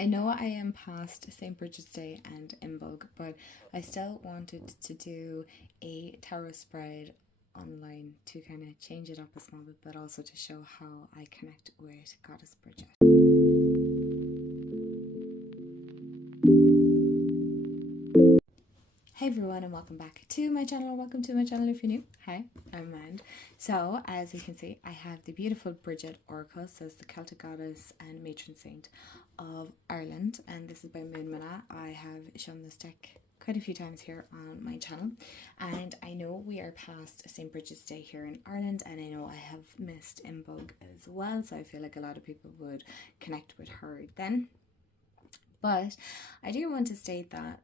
I know I am past St. Brigid's Day and Imbolc, but I still wanted to do a tarot spread online to kind of change it up a small bit, but also to show how I connect with Goddess Brigid. Hey everyone, and welcome back to my channel. Welcome to my channel if you're new. Hi, I'm Mand. So as you can see, I have the beautiful Brigid Oracle, so it's the Celtic goddess and matron saint of Ireland, and this is by Moon Mana. I have shown this deck quite a few times here on my channel, and I know we are past St. Brigid's Day here in Ireland, and I know I have missed Imbolc as well, so I feel like a lot of people would connect with her then. But I do want to state that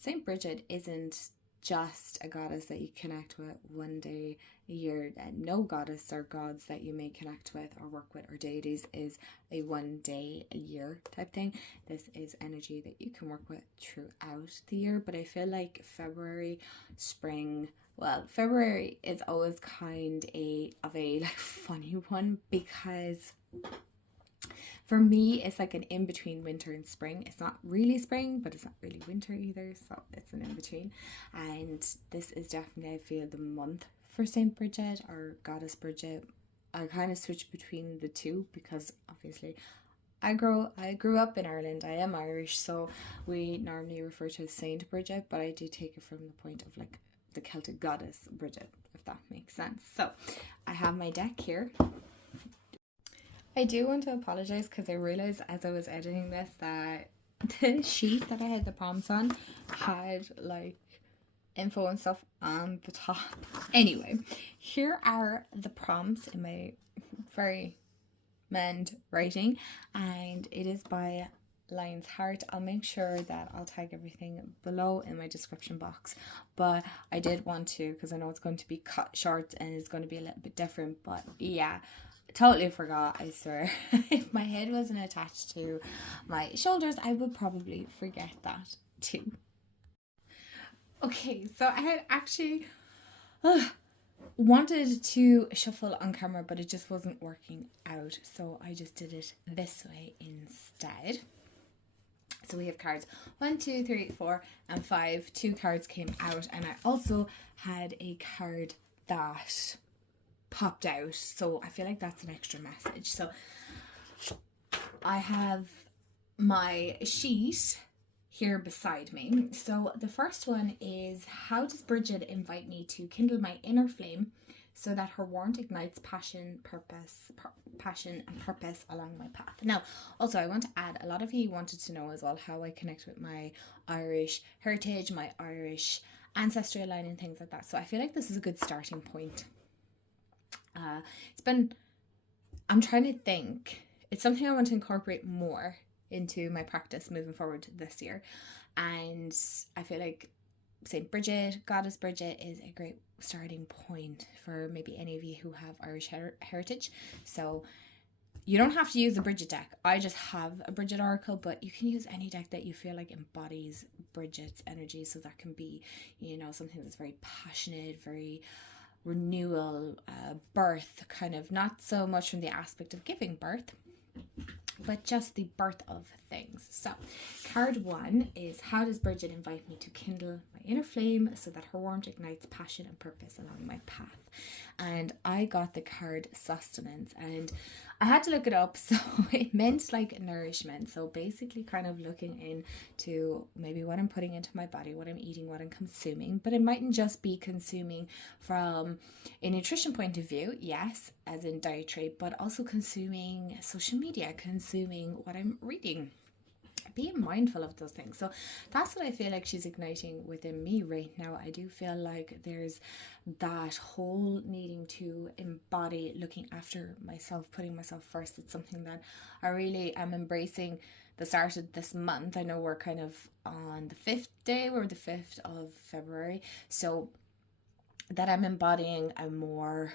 St. Brigid isn't just a goddess that you connect with one day a year. No goddess or gods that you may connect with or work with or deities is a one day a year type thing. This is energy that you can work with throughout the year, but I feel like February, spring, well, February is always kind of a like funny one, because for me, it's like an in-between winter and spring. It's not really spring, but it's not really winter either, so it's an in-between. And this is definitely, I feel, the month for St. Brigid or Goddess Brigid. I kind of switch between the two because obviously I grew up in Ireland. I am Irish, so we normally refer to as Saint Brigid, but I do take it from the point of like the Celtic goddess Brigid, if that makes sense. So I have my deck here. I do want to apologize because I realized as I was editing this that the sheet that I had the prompts on had like info and stuff on the top. Anyway, here are the prompts in my very Mand writing, and it is by Lionharts. I'll make sure that I'll tag everything below in my description box, but I did want to, because I know it's going to be cut short and it's going to be a little bit different, but yeah, totally forgot, I swear. If my head wasn't attached to my shoulders, I would probably forget that too. Okay, so I had actually wanted to shuffle on camera, but it just wasn't working out, so I just did it this way instead. So we have cards 1, 2, 3, 4, and 5. 2 cards came out, and I also had a card that popped out, so I feel like that's an extra message. So I have my sheet here beside me. So the first one is, how does Brigid invite me to kindle my inner flame so that her warmth ignites passion and purpose along my path? Now, also I want to add, a lot of you wanted to know as well how I connect with my Irish heritage, my Irish ancestry line and things like that. So I feel like this is a good starting point. I'm trying to think, it's something I want to incorporate more into my practice moving forward this year, and I feel like St. Brigid, Goddess Brigid, is a great starting point for maybe any of you who have Irish heritage. So you don't have to use a Brigid deck. I just have a Brigid Oracle, but you can use any deck that you feel like embodies Brigid's energy. So that can be, you know, something that's very passionate, very renewal, birth, kind of, not so much from the aspect of giving birth, but just the birth of things. So card 1 is, how does Brigid invite me to kindle my inner flame so that her warmth ignites passion and purpose along my path? And I got the card sustenance, and I had to look it up. So it meant like nourishment, so basically kind of looking into maybe what I'm putting into my body, what I'm eating, what I'm consuming. But it mightn't just be consuming from a nutrition point of view, yes, as in dietary, but also consuming social media, consuming what I'm reading, being mindful of those things. So that's what I feel like she's igniting within me right now. I do feel like there's that whole needing to embody looking after myself, putting myself first. It's something that I really am embracing the start of this month. I know we're kind of on the 5th day, we're the 5th of February, so that I'm embodying a more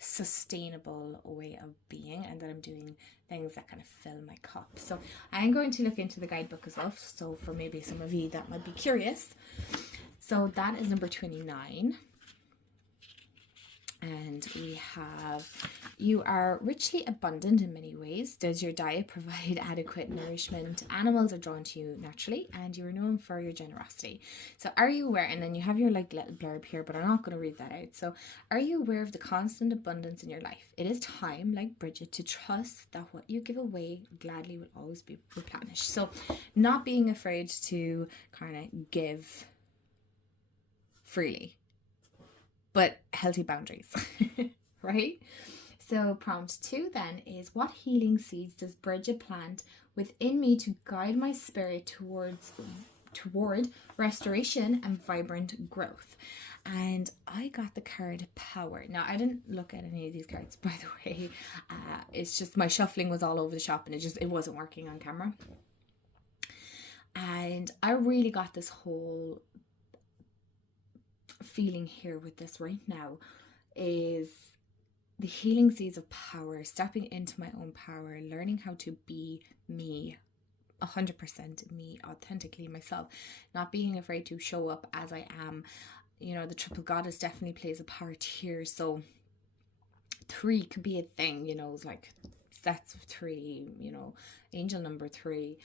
sustainable way of being, and that I'm doing things that kind of fill my cup. So I'm going to look into the guidebook as well, so for maybe some of you that might be curious. So that is number 29. And we have, you are richly abundant in many ways. Does your diet provide adequate nourishment? Animals are drawn to you naturally, and you are known for your generosity. So are you aware, and then you have your like little blurb here, but I'm not going to read that out. So are you aware of the constant abundance in your life? It is time, like Brigid, to trust that what you give away gladly will always be replenished. So not being afraid to kind of give freely, but healthy boundaries, right? So prompt 2 then is, what healing seeds does Brigid plant within me to guide my spirit toward restoration and vibrant growth? And I got the card Power. Now, I didn't look at any of these cards, by the way. It's just my shuffling was all over the shop and it wasn't working on camera. And I really got this whole feeling here with this right now is the healing seeds of power, stepping into my own power, learning how to be me, 100% me, authentically myself, not being afraid to show up as I am. You know, the triple goddess definitely plays a part here. So 3 could be a thing, you know, it's like sets of 3, you know, angel number 3,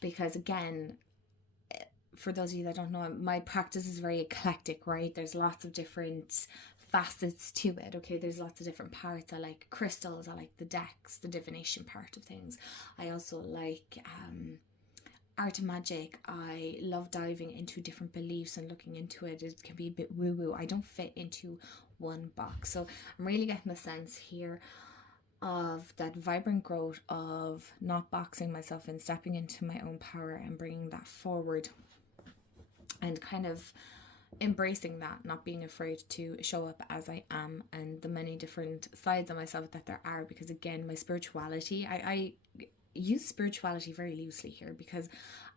because again, for those of you that don't know, my practice is very eclectic, right? There's lots of different facets to it, okay? There's lots of different parts. I like crystals, I like the decks, the divination part of things. I also like art and magic. I love diving into different beliefs and looking into it. It can be a bit woo-woo. I don't fit into one box. So I'm really getting the sense here of that vibrant growth of not boxing myself in, stepping into my own power and bringing that forward. And kind of embracing that, not being afraid to show up as I am and the many different sides of myself that there are. Because again, my spirituality, I use spirituality very loosely here because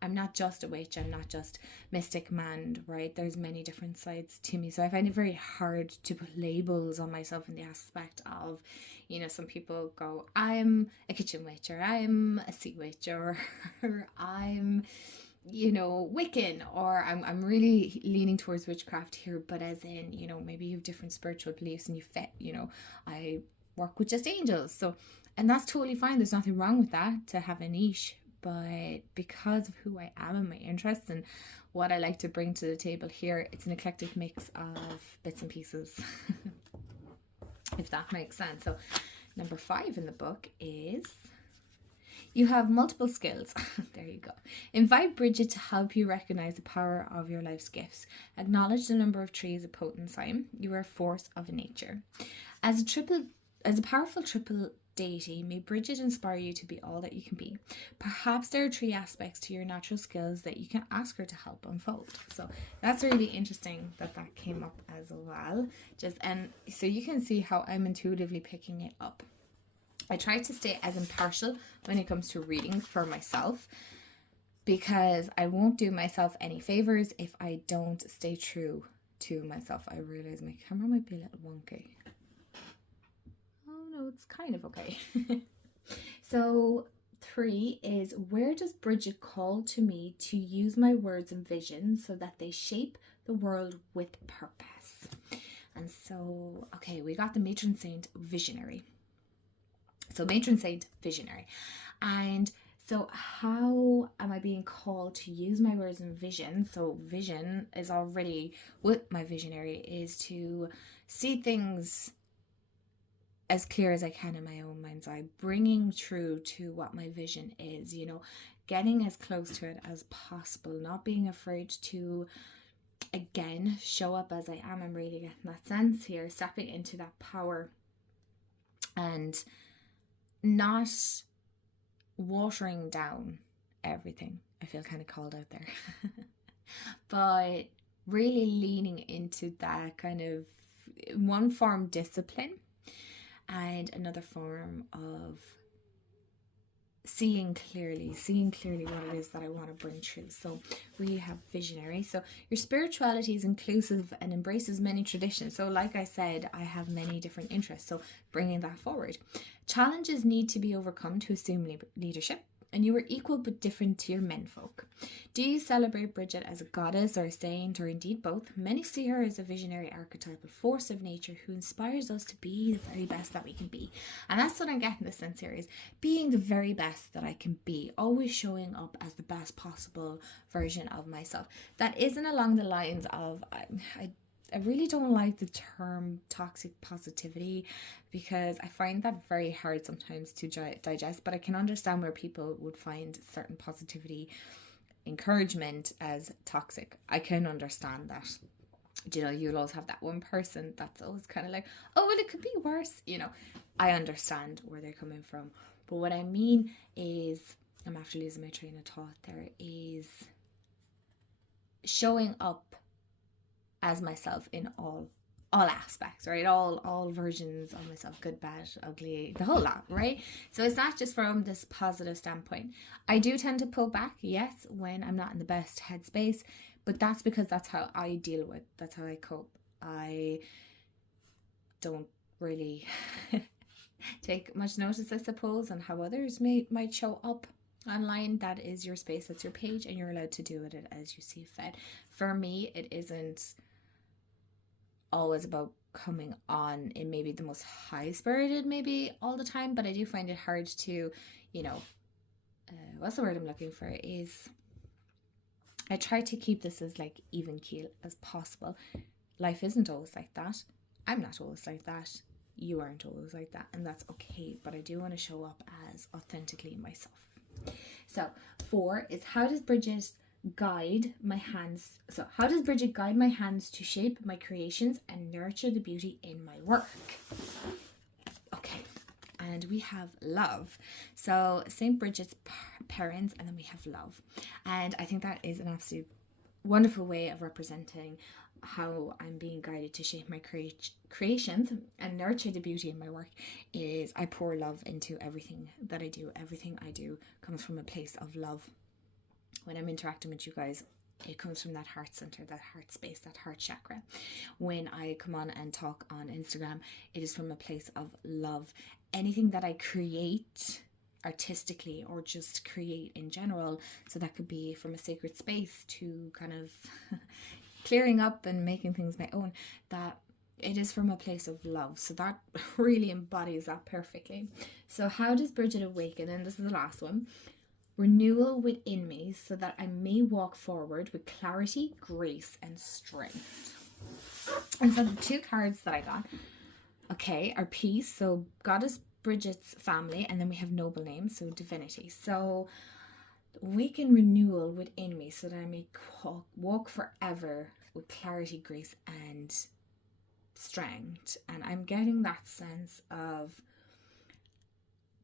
I'm not just a witch, I'm not just mystic man, right? There's many different sides to me. So I find it very hard to put labels on myself in the aspect of, you know, some people go, I'm a kitchen witch, or I'm a sea witch, or I'm, you know, Wiccan, or I'm really leaning towards witchcraft here, but as in, you know, maybe you have different spiritual beliefs and you fit, you know, I work with just angels. So, and that's totally fine. There's nothing wrong with that, to have a niche, but because of who I am and my interests and what I like to bring to the table here, it's an eclectic mix of bits and pieces, if that makes sense. So number 5 in the book is, you have multiple skills. There you go. Invite Brigid to help you recognize the power of your life's gifts. Acknowledge the number of trees, a potent sign. You are a force of nature. As a powerful triple deity, may Brigid inspire you to be all that you can be. Perhaps there are 3 aspects to your natural skills that you can ask her to help unfold. So that's really interesting that came up as well. And so you can see how I'm intuitively picking it up. I try to stay as impartial when it comes to reading for myself, because I won't do myself any favors if I don't stay true to myself. I realize my camera might be a little wonky. Oh no, it's kind of okay. So 3 is, where does Brigid call to me to use my words and visions so that they shape the world with purpose? And so, okay, we got the matron saint visionary. So matron saint visionary. And so how am I being called to use my words and vision? So vision is already, with my visionary, is to see things as clear as I can in my own mind's eye, bringing true to what my vision is, you know, getting as close to it as possible, not being afraid to, again, show up as I am. I'm really getting that sense here, stepping into that power and not watering down everything. I feel kind of called out there. But really leaning into that kind of one form discipline and another form of seeing clearly what it is that I want to bring true. So we have visionary. So your spirituality is inclusive and embraces many traditions. So like I said, I have many different interests. So bringing that forward. Challenges need to be overcome to assume leadership. and you were equal but different to your menfolk. Do you celebrate Brigid as a goddess or a saint, or indeed both? Many see her as a visionary archetypal force of nature who inspires us to be the very best that we can be. And that's what I'm getting this sense here, is being the very best that I can be, always showing up as the best possible version of myself. That isn't along the lines of, I really don't like the term toxic positivity, because I find that very hard sometimes to digest, but I can understand where people would find certain positivity encouragement as toxic. I can understand that. You know, you'll always have that one person that's always kind of like, oh, well, it could be worse. You know, I understand where they're coming from. But what I mean is, I'm after losing my train of thought there, is showing up as myself in all aspects, right? All versions of myself, good, bad, ugly, the whole lot, right? So it's not just from this positive standpoint. I do tend to pull back, yes, when I'm not in the best headspace, but that's because that's how I deal with, that's how I cope. I don't really take much notice, I suppose, on how others might show up online. That is your space, that's your page, and you're allowed to do with it as you see fit. For me, it isn't always about coming on in maybe the most high-spirited maybe all the time, but I do find it hard to, you know, what's the word I'm looking for, is I try to keep this as like even keel as possible. Life isn't always like that. I'm not always like that. You aren't always like that, and that's okay, but I do want to show up as authentically myself. So 4 is, how does Brigid guide my hands to shape my creations and nurture the beauty in my work? Okay, and we have love. So St. Brigid's parents, and then we have love, and I think that is an absolute wonderful way of representing how I'm being guided to shape my creations and nurture the beauty in my work. Is I pour love into everything that I do. Everything I do comes from a place of love. When I'm interacting with you guys, it comes from that heart center, that heart space, that heart chakra. When I come on and talk on Instagram, it is from a place of love. Anything that I create artistically, or just create in general, so that could be from a sacred space to kind of clearing up and making things my own, that it is from a place of love. So that really embodies that perfectly. So how does Brigid awaken? And this is the last one. Renewal within me, so that I may walk forward with clarity, grace, and strength. And so the 2 cards that I got, okay, are peace. So Goddess Brigid's family, and then we have noble names, so divinity. So awaken renewal within me, so that I may walk forever with clarity, grace, and strength. And I'm getting that sense of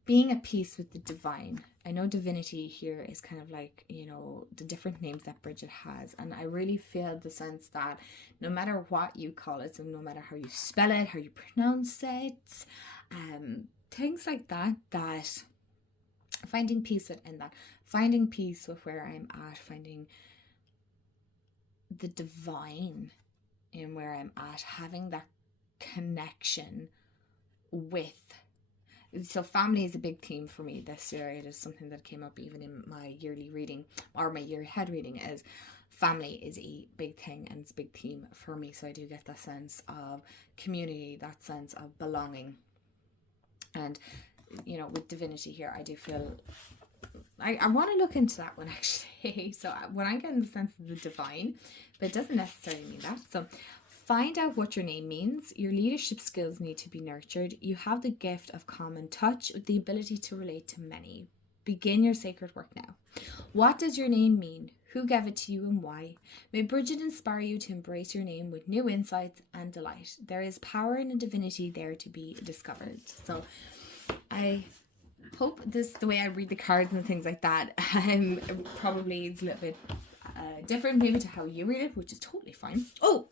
being at peace with the divine. I know divinity here is kind of like, you know, the different names that Brigid has, and I really feel the sense that no matter what you call it, so no matter how you spell it, how you pronounce it, things like that, that finding peace within that, finding peace with where I'm at, finding the divine in where I'm at, having that connection with. So family is a big theme for me this year. It is something that came up even in my yearly reading, or my year ahead reading, is family is a big thing, and it's a big theme for me. So I do get that sense of community, that sense of belonging. And, you know, with divinity here, I do feel, I want to look into that one actually. So when I'm getting the sense of the divine, but it doesn't necessarily mean that. So find out what your name means. Your leadership skills need to be nurtured. You have the gift of common touch with the ability to relate to many. Begin your sacred work now. What does your name mean? Who gave it to you and why? May Brigid inspire you to embrace your name with new insights and delight. There is power in a divinity there to be discovered. So I hope this, the way I read the cards and things like that, probably it's a little bit different maybe to how you read it, which is totally fine. Oh,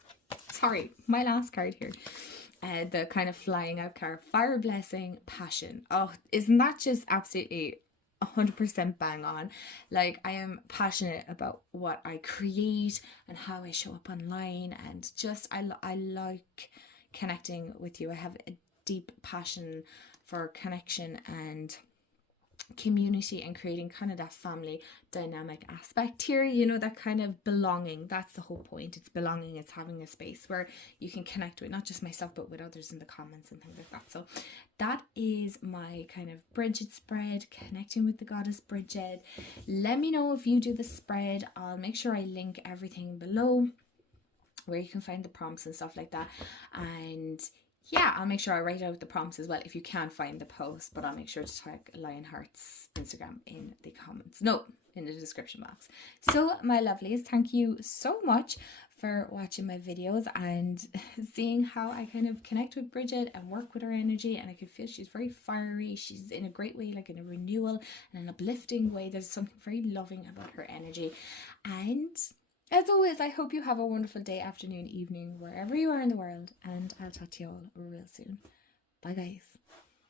sorry, my last card here. The kind of flying out card, fire, blessing, passion. Oh, isn't that just absolutely 100% bang on? Like, I am passionate about what I create and how I show up online, and just I like connecting with you. I have a deep passion for connection and community and creating kind of that family dynamic aspect here, you know, that kind of belonging. That's the whole point. It's belonging. It's having a space where you can connect with not just myself but with others in the comments and things like that. So that is my kind of Brigid spread, connecting with the goddess Brigid. Let me know if you do the spread. I'll make sure I link everything below where you can find the prompts and stuff like that. And yeah, I'll make sure I write out the prompts as well if you can't find the post, but I'll make sure to tag Lionharts Instagram in the comments. No, in the description box. So my lovelies, thank you so much for watching my videos and seeing how I kind of connect with Brigid and work with her energy. And I can feel she's very fiery. She's in a great way, like in a renewal and an uplifting way. There's something very loving about her energy. And as always, I hope you have a wonderful day, afternoon, evening, wherever you are in the world. And I'll talk to you all real soon. Bye, guys.